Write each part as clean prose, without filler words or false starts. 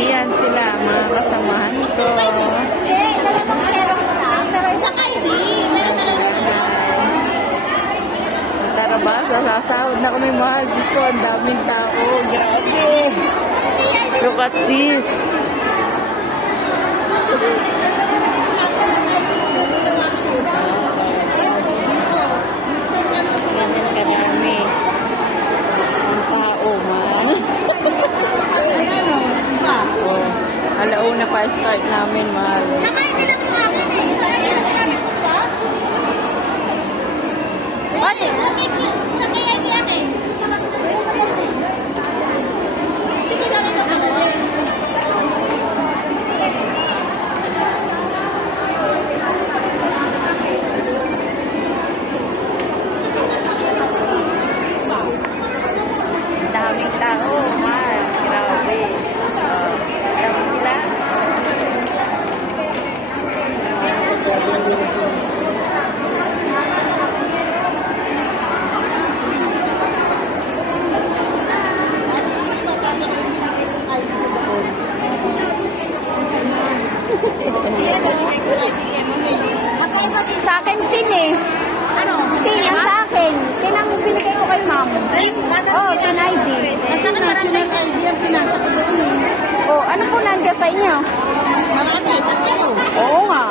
Ayan sila, mga kasamahan ko. Tara ba? Sasahod na kami, mahal. Diyos ko, ang daming tao. Grabe. Look at this. Ganyan karami. Ang tao, man. Oh, alauna pa start namin, mahal. Daming tao, mahal. Grabe. Grabe sila. Sa akin tin eh. Ano? Tin ang sa akin. Tin ang binigay ko kay ma'am. Oh, tin ID. Kasi national ID ang pinasa ko doon eh. Oh, ano po nandiyan sa inyo? Marami. Oo nga.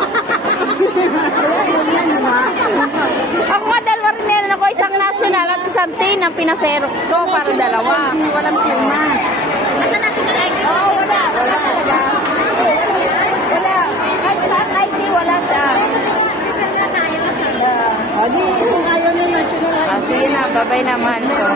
Ako nga dalawa rin yan ako, isang national at isang tin ang pinaserox ko para dalawa. Walang pirma. Nasa national ID? Oo, wala. Kahit sa ID, wala siya. O di, kung ayaw nyo national ID. Sige na, babay naman ko.